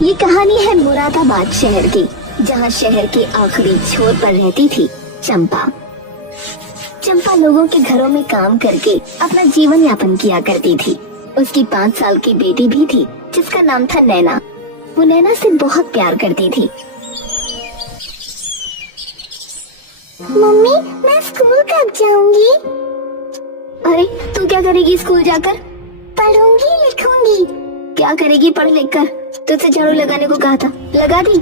ये कहानी है मुरादाबाद शहर की, जहाँ शहर के आखिरी छोर पर रहती थी चंपा। चंपा लोगों के घरों में काम करके अपना जीवन यापन किया करती थी। उसकी 5 साल की बेटी भी थी जिसका नाम था नैना। वो नैना से बहुत प्यार करती थी। मम्मी, मैं स्कूल कब जाऊंगी? अरे, तू क्या करेगी स्कूल जाकर? पढ़ूंगी, लिखूंगी। क्या करेगी पढ़ लिख कर? तुझसे झाड़ू लगाने को कहा था, लगा दी?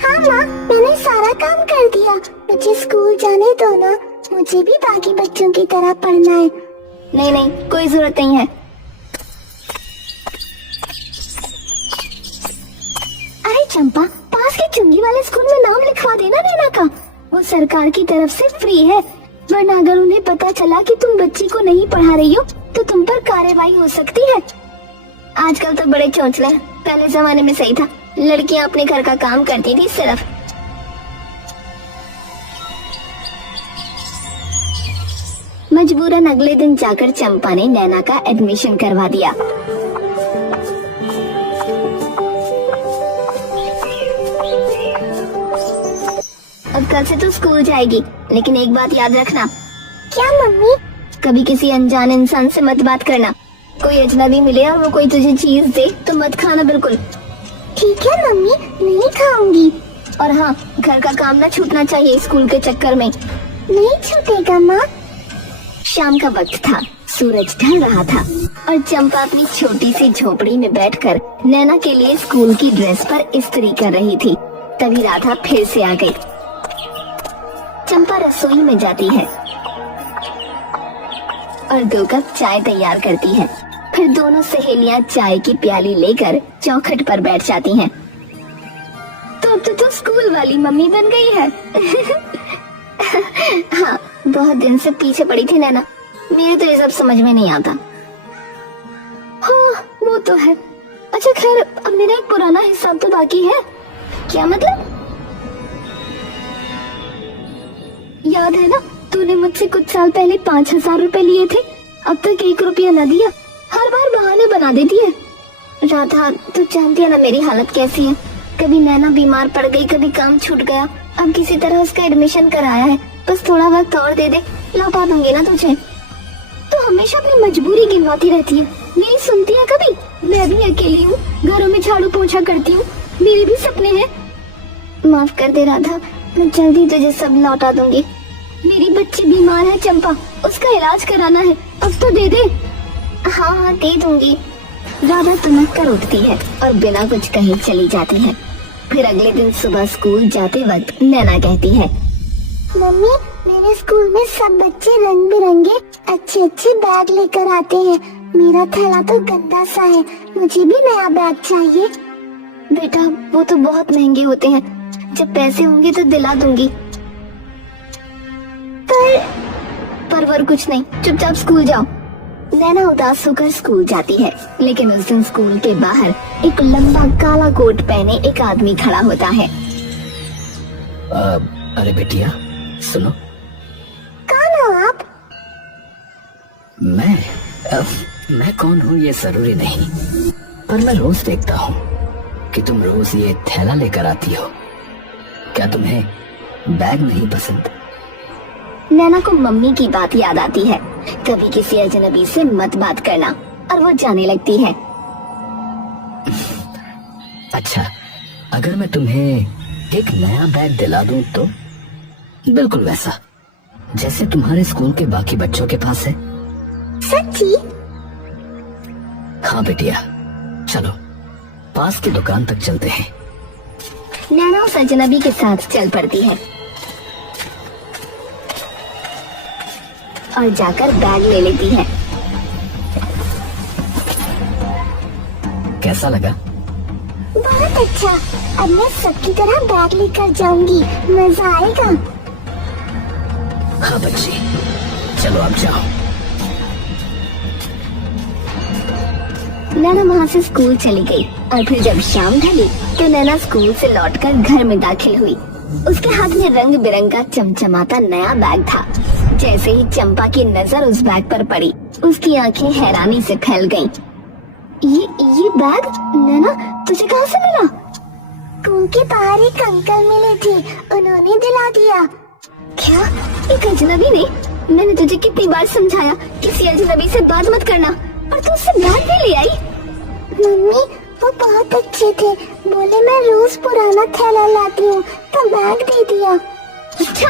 हाँ माँ, मैंने सारा काम कर दिया। मुझे स्कूल जाने दो ना, मुझे भी बाकी बच्चों की तरह पढ़ना है। नहीं नहीं, कोई जरूरत नहीं है। अरे चंपा, पास के चुंगी वाले स्कूल में नाम लिखवा देना नैना का। वो सरकार की तरफ से फ्री है, वरना अगर उन्हें पता चला कि तुम बच्ची को नहीं पढ़ा रही हो तो तुम पर कार्रवाई हो सकती है। आजकल तो बड़े चौंचले हैं, पहले जमाने में सही था, लड़कियां अपने घर का काम करती थी सिर्फ। मजबूरन अगले दिन जाकर चंपा ने नैना का एडमिशन करवा दिया। अब कल से तो स्कूल जाएगी, लेकिन एक बात याद रखना। क्या मम्मी? कभी किसी अनजान इंसान से मत बात करना। कोई अजनबी मिले और वो कोई तुझे चीज दे तो मत खाना बिल्कुल। ठीक है मम्मी, नहीं खाऊंगी। और हाँ, घर का काम ना छूटना चाहिए स्कूल के चक्कर में। नहीं छूटेगा माँ। शाम का वक्त था, सूरज ढल रहा था और चंपा अपनी छोटी सी झोपड़ी में बैठकर नैना के लिए स्कूल की ड्रेस पर इस्त्री कर रही थी। तभी राधा फिर से आ गई। चंपा रसोई में जाती है और 2 कप चाय तैयार करती है। फिर दोनों सहेलियां चाय की प्याली लेकर चौखट पर बैठ जाती हैं। तो तू स्कूल वाली मम्मी बन गई है। हाँ, बहुत दिन से पीछे पड़ी थी नैना, मेरे तो ये सब समझ में नहीं आता। हाँ, वो तो है। अच्छा खैर, अब मेरा एक पुराना हिसाब तो बाकी है। क्या मतलब? याद है ना, तूने मुझसे कुछ साल पहले 5,000 रुपए लिए थे, अब तक 1 रुपया न दिया। हर बार बहाने बना देती है। राधा, तू जानती है ना मेरी हालत कैसी है। कभी नैना बीमार पड़ गई, कभी काम छूट गया, अब किसी तरह उसका एडमिशन कराया है। बस थोड़ा वक्त और दे दे, लौटा दूंगी ना तुझे। तो हमेशा अपनी मजबूरी गिनवाती रहती है, मेरी सुनती है कभी? मैं भी अकेली हूँ, घरों में झाड़ू पोछा करती हूँ, मेरे भी सपने हैं। माफ कर दे राधा, मैं जल्दी तुझे सब लौटा दूंगी। मेरी बच्ची बीमार है चंपा, उसका इलाज कराना है, अब तो दे दे। हाँ हाँ, दे दूंगी। राधा तुनक कर उठती है और बिना कुछ कहे चली जाती है। फिर अगले दिन सुबह स्कूल जाते वक्त नैना कहती है, मम्मी, मेरे स्कूल में सब बच्चे रंग बिरंगे अच्छे अच्छे बैग लेकर आते हैं। मेरा थैला तो गंदा सा है, मुझे भी नया बैग चाहिए। बेटा, वो तो बहुत महंगे होते हैं, जब पैसे होंगे तो दिला दूंगी। पर कुछ नहीं, चुपचाप स्कूल जाओ। नैना उदास होकर स्कूल जाती है, लेकिन उस दिन स्कूल के बाहर एक लंबा काला कोट पहने एक आदमी खड़ा होता है। अरे बेटिया, सुनो। कौन हो आप? मैं कौन हूँ ये जरूरी नहीं, पर मैं रोज देखता हूँ कि तुम रोज ये थैला लेकर आती हो। क्या तुम्हें बैग नहीं पसंद? नैना को मम्मी की बात याद आती है। कभी किसी अजनबी से मत बात करना, और वो जाने लगती है। अच्छा, अगर मैं तुम्हें एक नया बैग दिला दूं तो? बिल्कुल वैसा जैसे तुम्हारे स्कूल के बाकी बच्चों के पास है। सच्ची? हाँ बेटिया, चलो पास की दुकान तक चलते हैं। नैना उस अजनबी के साथ चल पड़ती है और जाकर बैग ले लेती है। कैसा लगा? बहुत अच्छा, अब मैं सबकी तरह बैग लेकर जाऊंगी, मजा आएगा। हाँ बच्ची, चलो अब जाओ। नैना वहाँ से स्कूल चली गई और फिर जब शाम ढली तो नैना स्कूल से लौटकर घर में दाखिल हुई। उसके हाथ में रंग बिरंगा चमचमाता नया बैग था। जैसे ही चंपा की नजर उस बैग पर पड़ी, उसकी आंखें हैरानी से फैल गईं। ये बैग नैना तुझे कहाँ से मिला? स्कूल के बाहर एक अंकल मिले थे, उन्होंने दिला दिया। क्या? एक अजनबी ने? मैंने तुझे कितनी बार समझाया किसी अजनबी से बात मत करना, और तू उससे बैग भी ले आई। मम्मी वो बहुत अच्छे थे, बोले मैं रोज पुराना थैला लाती हूँ तो बैग दे दिया। अच्छा,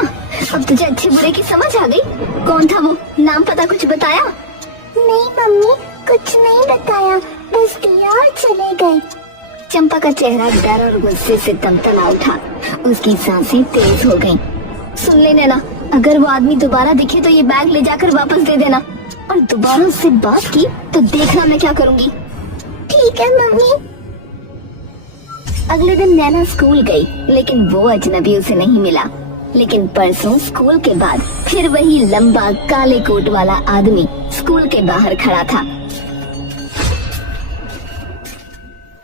अब तुझे अच्छे बुरे की समझ आ गई। कौन था वो? नाम पता कुछ बताया? नहीं मम्मी, कुछ नहीं बताया, बस दिया और चले गए। चंपा का चेहरा डर और गुस्से से तमतना उठा, उसकी सांसें तेज हो गईं। सुन ले नैना, अगर वो आदमी दोबारा दिखे तो ये बैग ले जाकर वापस दे देना, और दोबारा उससे बात की तो देखना मैं क्या करूँगी। ठीक है मम्मी। अगले दिन नैना स्कूल गई, लेकिन वो अजनबी उसे नहीं मिला। लेकिन परसों स्कूल के बाद फिर वही लंबा काले कोट वाला आदमी स्कूल के बाहर खड़ा था।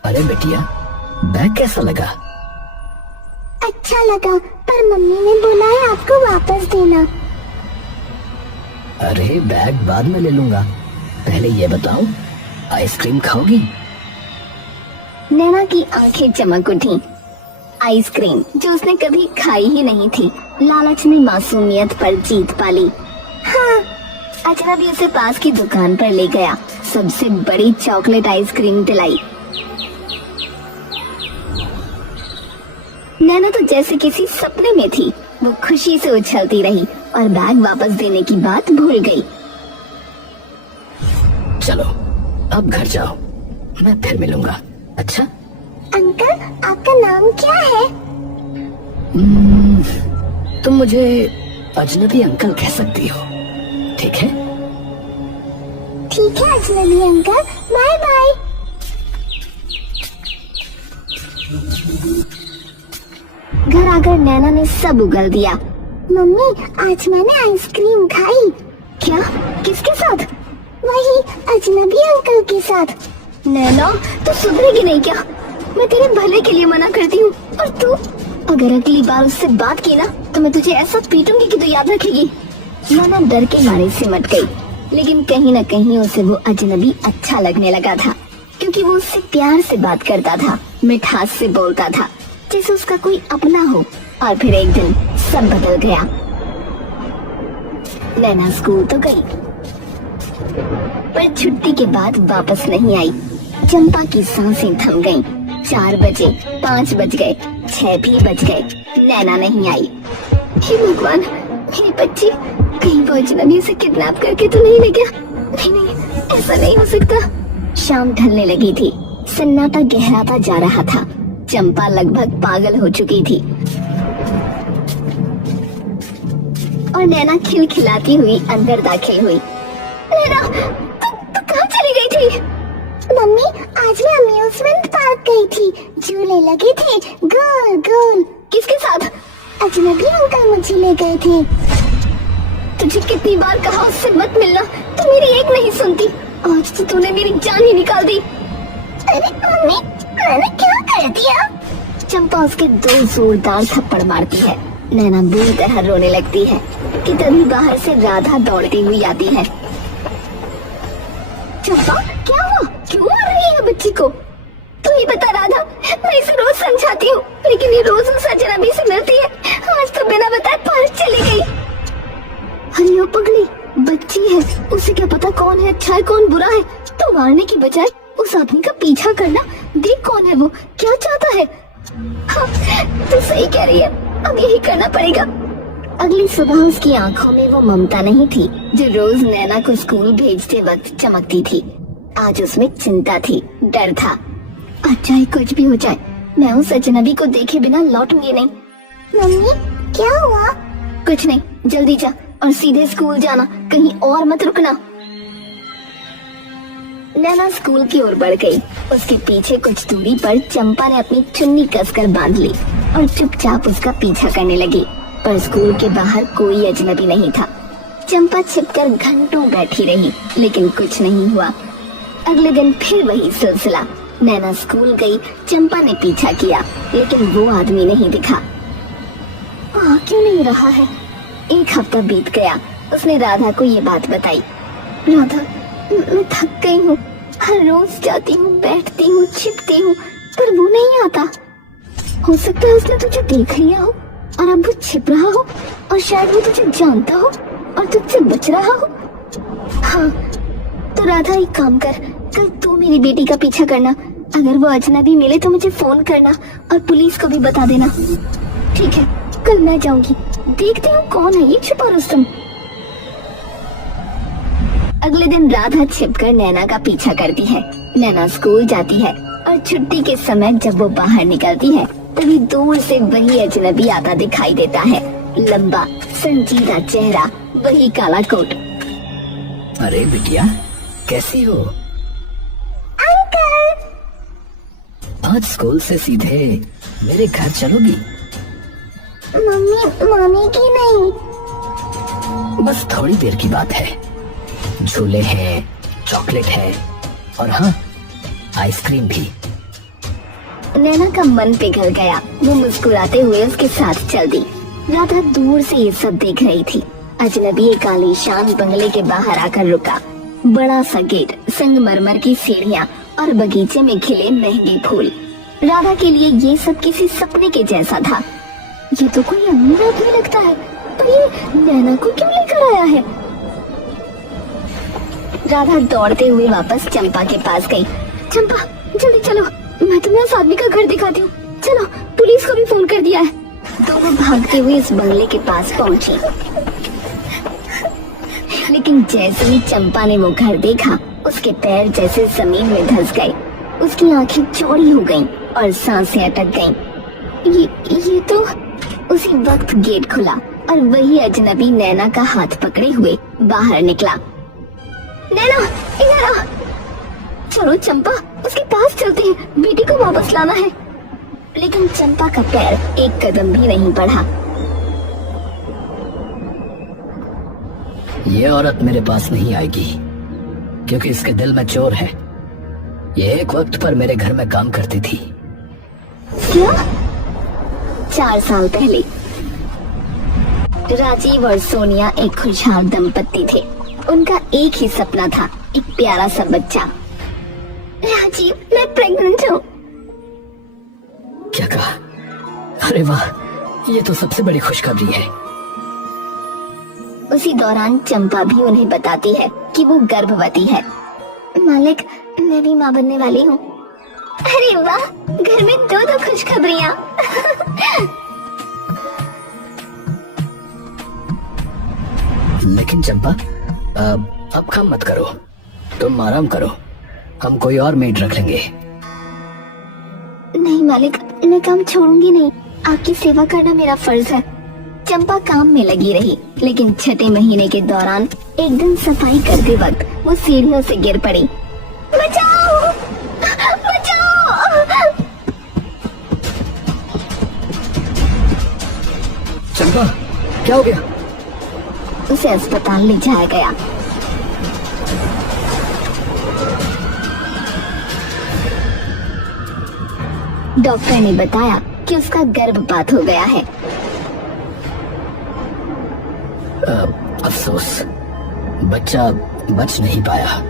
अरे बेटिया, बैग कैसा लगा? अच्छा लगा, पर मम्मी ने बोला है आपको वापस देना। अरे बैग बाद में ले लूंगा, पहले ये बताओ आइसक्रीम खाओगी? नैना की आंखें चमक उठी। आइसक्रीम जो उसने कभी खाई ही नहीं थी, लालच ने मासूमियत पर जीत पाली। हाँ। अजनबी उसे पास की दुकान पर ले गया, सबसे बड़ी चॉकलेट आइसक्रीम दिलाई। नैना तो जैसे किसी सपने में थी, वो खुशी से उछलती रही और बैग वापस देने की बात भूल गई। चलो अब घर जाओ, मैं फिर मिलूंगा। अच्छा अंकल, आपका नाम क्या है? तुम मुझे अजनबी अंकल कह सकती हो, ठीक है? ठीक है अजनबी अंकल, बाय बाय। घर आकर नैना ने सब उगल दिया। मम्मी, आज मैंने आइसक्रीम खाई। क्या? किसके साथ? वही अजनबी अंकल के साथ। नैना, तो सुधरेगी नहीं क्या? मैं तेरे भले के लिए मना करती हूँ, और तू अगर अगली बार उससे बात की ना तो मैं तुझे ऐसा पीटूंगी कि तू याद रखेगी। नैना डर के मारे सिमट गई, लेकिन कहीं न कहीं उसे वो अजनबी अच्छा लगने लगा था, क्योंकि वो उससे प्यार से बात करता था, मिठास से बोलता था, जैसे उसका कोई अपना हो। और फिर एक दिन सब बदल गया। नैना स्कूल तो गई, पर छुट्टी के बाद वापस नहीं आई। चंपा की सांसें थम गईं। 4 बजे, 5 बज गए, 6 भी बज गए, नैना नहीं आई। हे भगवान, मेरी बच्ची कहीं वो अजनबी उसे किडनैप करके तो नहीं ले गया? नहीं, ऐसा नहीं हो सकता। शाम ढलने लगी थी, सन्नाटा गहराता जा रहा था। चंपा लगभग पागल हो चुकी थी, और नैना खिलखिलाती हुई अंदर दाखिल हुई। नैना, तू कहाँ चली गई थी? मम्मी, आज मैं अम्यूजमेंट पार्क गई थी, झूले लगे थे गोल गोल। किसके साथ? अजनबी अंकल मुझे ले गए थे। तुझे कितनी बार कहा उससे मत मिलना, तू मेरी एक नहीं सुनती। आज तो तूने मेरी जान ही निकाल दी। अरे मम्मी, मैंने क्या कर दिया? चंपा उसके 2 जोरदार थप्पड़ मारती है। नैना बुरी तरह रोने लगती है कि तभी बाहर से राधा दौड़ती हुई आती है। चंपा, क्या हुआ? क्यों मार रही है बच्ची को? तू ही बता राधा, मैं इसे रोज समझाती हूँ, लेकिन ये रोज उस अजनबी से मिलती है। आज तो बिना बताए पार्क चली गई। अरे ओ पगली, बच्ची है, उसे क्या पता कौन है अच्छा है कौन बुरा है? तो मारने की बजाय उस आदमी का पीछा करना। देख कौन है वो, क्या चाहता है। हाँ, तो सही कह रही है, अब यही करना पड़ेगा। अगली सुबह उसकी आंखों में वो ममता नहीं थी जो रोज नैना को स्कूल भेजते वक्त चमकती थी। आज उसमें चिंता थी, डर था। आज चाहे कुछ भी हो जाए, मैं उस अजनबी को देखे बिना लौटूंगी नहीं। मम्मी, क्या हुआ? कुछ नहीं, जल्दी जा और सीधे स्कूल जाना, कहीं और मत रुकना। नैना स्कूल की ओर बढ़ गई। उसके पीछे कुछ दूरी पर चंपा ने अपनी चुन्नी कसकर बांध ली और चुपचाप उसका पीछा करने लगी। पर स्कूल के बाहर कोई अजनबी नहीं था। चंपा छिपकर घंटों बैठी रही, लेकिन कुछ नहीं हुआ। अगले दिन फिर वही सिलसिला। नैना स्कूल गई, चंपा ने पीछा किया, लेकिन वो आदमी नहीं दिखा। आ क्यों नहीं रहा है? 1 हफ्ता बीत गया। उसने राधा को ये बात बताई। राधा, मैं थक गई हूँ, हर रोज जाती हूँ, बैठती हूँ, छिपती हूँ, पर वो नहीं आता। हो सकता है उसने तुझे देख लिया हो और अब वो छिप रहा हो, और शायद वो तुझे जानता हो और तुझसे बच रहा हो। हाँ, तो राधा एक काम कर, कल तू मेरी बेटी का पीछा करना। अगर वो अजनबी मिले तो मुझे फोन करना और पुलिस को भी बता देना। ठीक है, कल मैं जाऊंगी, देखते हूँ कौन है ये छुपा रुस्तम। अगले दिन राधा छिपकर नैना का पीछा करती है। नैना स्कूल जाती है और छुट्टी के समय जब वो बाहर निकलती है तभी दूर से वही अजनबी आता दिखाई देता है। लंबा संजीदा चेहरा, वही काला कोट। अरे बिटिया, कैसी हो? अंकल! आज स्कूल से सीधे मेरे घर चलोगी? मम्मी मानेगी की नहीं। बस थोड़ी देर की बात है। झूले हैं, चॉकलेट है और हाँ, आइसक्रीम भी। नैना का मन पिघल गया। वो मुस्कुराते हुए उसके साथ चल दी। राधा दूर से ये सब देख रही थी। अजनबी एक आलीशान बंगले के बाहर आकर रुका। बड़ा सा गेट, संगमरमर की सीढ़ियाँ और बगीचे में खिले महंगे फूल। राधा के लिए ये सब किसी सपने के जैसा था। ये तो कोई अमीर आदमी लगता है, पर ये नैना को क्यों लेकर आया है? राधा दौड़ते हुए वापस चंपा के पास गई। चंपा, जल्दी चलो, मैं तुम्हें उस आदमी का घर दिखाती हूँ। चलो, पुलिस को भी फोन कर दिया है। दोनों भागते हुए इस बंगले के पास पहुँची। लेकिन जैसे ही चंपा ने वो घर देखा, उसके पैर जैसे जमीन में धंस गए। उसकी आंखें चौड़ी हो गईं और सांसें अटक गईं। ये तो उसी वक्त गेट खुला और वही अजनबी नैना का हाथ पकड़े हुए बाहर निकला। नैना, इधर आ। चलो चंपा, उसके पास चलते हैं, बेटी को वापस लाना है। लेकिन चंपा का पैर एक कदम भी नहीं बढ़ा। ये औरत मेरे पास नहीं आएगी, क्योंकि इसके दिल में चोर है। ये एक वक्त पर मेरे घर में काम करती थी। क्या? 4 साल पहले राजीव और सोनिया एक खुशहाल दंपत्ति थे। उनका एक ही सपना था, एक प्यारा सा बच्चा। राजीव, मैं प्रेग्नेंट हूँ। क्या कहा? अरे वाह, ये तो सबसे बड़ी खुशखबरी है। उसी दौरान चंपा भी उन्हें बताती है कि वो गर्भवती है। मालिक, मैं भी माँ बनने वाली हूँ। अरे वाह, घर में दो खुशखबरियाँ। लेकिन चंपा, अब काम मत करो, तुम आराम करो, हम कोई और मेड रख लेंगे। नहीं मालिक, मैं काम छोड़ूंगी नहीं। आपकी सेवा करना मेरा फर्ज है। चंपा काम में लगी रही, लेकिन छठे महीने के दौरान एक दिन सफाई करते वक्त वो सीढ़ियों से गिर पड़ी। बचाओ! बचाओ! चंपा, क्या हो गया? उसे अस्पताल ले जाया गया। डॉक्टर ने बताया कि उसका गर्भपात हो गया है। अफसोस, बच्चा बच नहीं पाया।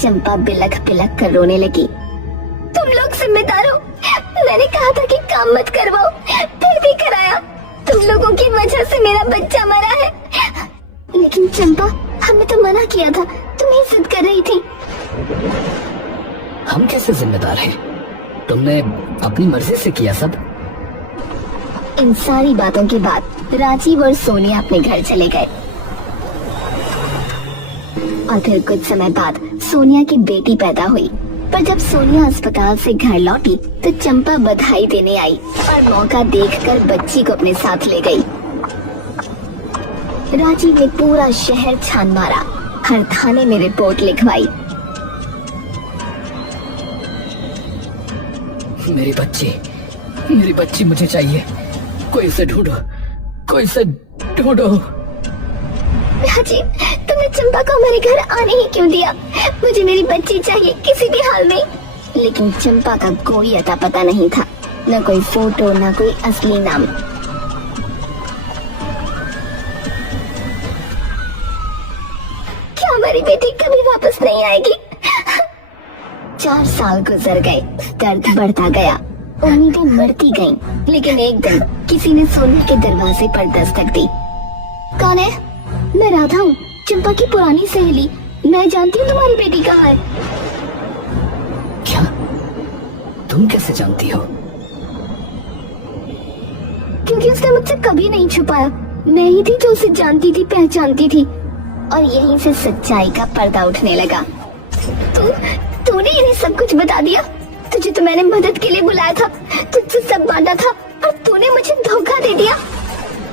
चंपा बिलख बिलख कर रोने लगी। तुम लोग जिम्मेदार हो। मैंने कहा था कि काम मत करवाओ, फिर भी कराया। तुम लोगों की वजह से मेरा बच्चा मरा है। लेकिन चंपा, हमने तो मना किया था, तुम ही जिद कर रही थी। हम कैसे जिम्मेदार हैं? तुमने अपनी मर्जी से किया सब। इन सारी बातों के बाद राजीव और सोनिया अपने घर चले गए। और फिर कुछ समय बाद सोनिया की बेटी पैदा हुई। पर जब सोनिया अस्पताल से घर लौटी तो चंपा बधाई देने आई और मौका देखकर बच्ची को अपने साथ ले गई। राजीव ने पूरा शहर छान मारा, हर थाने में रिपोर्ट लिखवाई। मेरी बच्ची मुझे चाहिए। कोई उसे ढूंढो, कोई उसे ढूंढो। राजीव, तुमने चंपा को हमारे घर आने ही क्यों दिया? मुझे मेरी बच्ची चाहिए किसी भी हाल में। लेकिन चंपा का कोई अता पता नहीं था, न कोई फोटो, न कोई असली नाम। क्या हमारी बेटी कभी वापस नहीं आएगी? 4 साल गुजर गए, दर्द बढ़ता गया, उम्मीदें मरती गईं। लेकिन एक दिन किसी ने सोने के दरवाजे पर दस्तक दी। कौन है? मैं राधा हूँ, चंपा की पुरानी सहेली। मैं जानती हूँ तुम्हारी बेटी कहाँ है। क्या? तुम कैसे जानती हो? क्योंकि उसने मुझसे कभी नहीं छुपाया। मैं ही थी जो उसे जानती थी, पहचानती थी। और यहीं से सच्चाई का पर्दा उठने लगा। तूने इन्हें सब कुछ बता दिया। तुझे तो मैंने मदद के लिए बुलाया था, तुझसे सब बांटा था, और तूने मुझे धोखा दे दिया।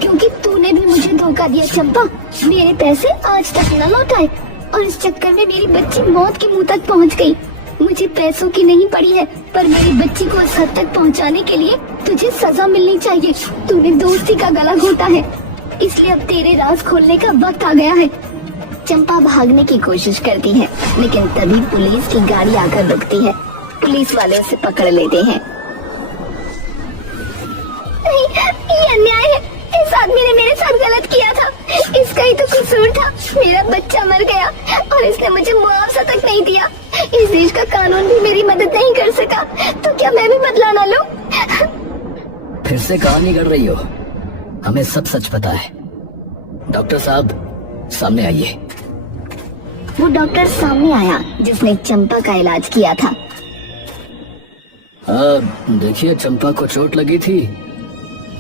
क्योंकि तूने भी मुझे धोखा दिया चंपा। मेरे पैसे आज तक न लौटाए, और इस चक्कर में मेरी बच्ची मौत के मुंह तक पहुंच गई। मुझे पैसों की नहीं पड़ी है, पर मेरी बच्ची को इस हद तक पहुंचाने के लिए तुझे सजा मिलनी चाहिए। तूने दोस्ती का गला घोटा है, इसलिए अब तेरे राज खोलने का वक्त आ गया है। चंपा भागने की कोशिश करती है, लेकिन तभी पुलिस की गाड़ी आकर रुकती है। पुलिस वाले उसे पकड़ लेते हैं। नहीं, ये अन्याय है। इस आदमी ने मेरे साथ गलत किया था, इसका ही तो कसूर था। मेरा बच्चा मर गया और इसने मुझे मुआवजा तक नहीं दिया। इस देश का कानून भी मेरी मदद नहीं कर सका, तो क्या मैं भी बदला ना लूं? फिर से कहानी गढ़ रही हो। हमें सब सच पता है। डॉक्टर साहब, सामने आइए। वो डॉक्टर सामने आया जिसने चंपा का इलाज किया था। देखिए, चंपा को चोट लगी थी,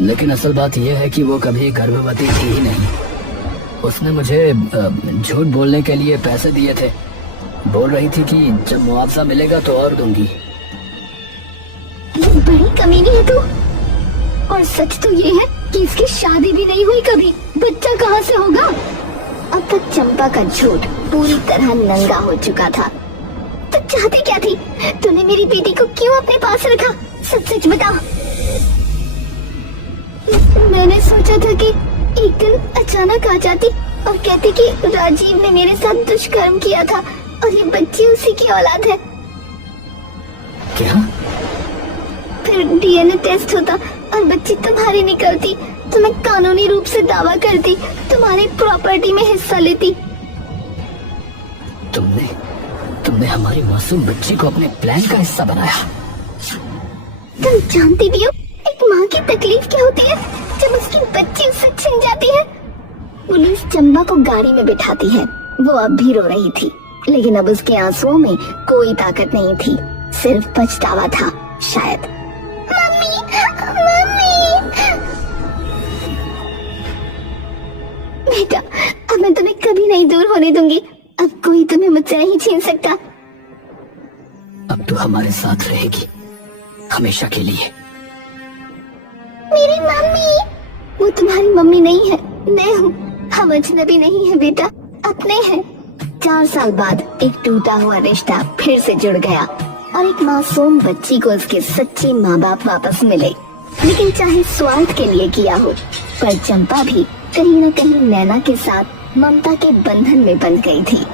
लेकिन असल बात यह है कि वो कभी गर्भवती थी ही नहीं। उसने मुझे झूठ बोलने के लिए पैसे दिए थे। बोल रही थी कि जब मुआवजा मिलेगा तो और दूंगी। ये बड़ी कमीनी है तू। और सच तो ये है कि इसकी शादी भी नहीं हुई कभी। बच्चा कहाँ से होगा? अब तक चंपा का झूठ पूरी तरह नंगा हो चुका था। तू चाहती क्या थी? तूने मेरी बेटी को क्यों अपने पास रखा? सच सच बता। मैंने सोचा था कि एक दिन अचानक आ जाती और कहती कि राजीव ने मेरे साथ दुष्कर्म किया था और ये बच्ची उसी की औलाद है। क्या? फिर डीएनए टेस्ट होता और बच्ची तुम्हारी निकलती, तो मैं कानूनी रूप से दावा करती, तुम्हारी प्रॉपर्टी में हिस्सा लेती। तुमने हमारी मासूम बच्ची को अपने प्लान का हिस्सा बनाया। तुम जानती भी हो एक माँ की तकलीफ क्या होती है जब उसकी बच्ची उससे छिन जाती है। पुलिस चंपा को गाड़ी में बिठाती है। वो अब भी रो रही थी, लेकिन अब उसके आंसुओं में कोई ताकत नहीं थी, सिर्फ पछतावा था शायद। Mummy, mummy. बेटा, अब मैं तुम्हें कभी नहीं दूर होने दूंगी। अब कोई तुम्हें मुझसे नहीं छीन सकता। अब तो हमारे साथ रहेगी हमेशा के लिए। मेरी मम्मी। वो तुम्हारी मम्मी नहीं है, मैं हूँ। हम अजनबी नहीं है बेटा, अपने हैं। 4 साल बाद एक टूटा हुआ रिश्ता फिर से जुड़ गया और एक मासूम बच्ची को उसके सच्चे माँ बाप वापस मिले। लेकिन चाहे स्वार्थ के लिए किया हो, पर चंपा भी कहीं न कहीं नैना के साथ ममता के बंधन में बंध गई थी।